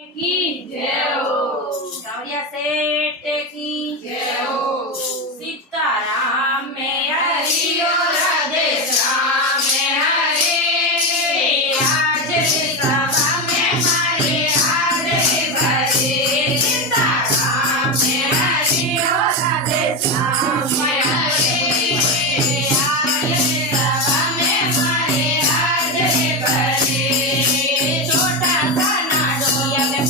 की जय हो। गौरिया सेठ की जय हो। सीताराम में हरियो राधे श्याम में हरे। आज सभा में मारे हाजरी भरे। सीताराम में हरियो राधे श्याम में हरे। आज सभा में मारे हाजरी भरे। छोटा सा नाडोया में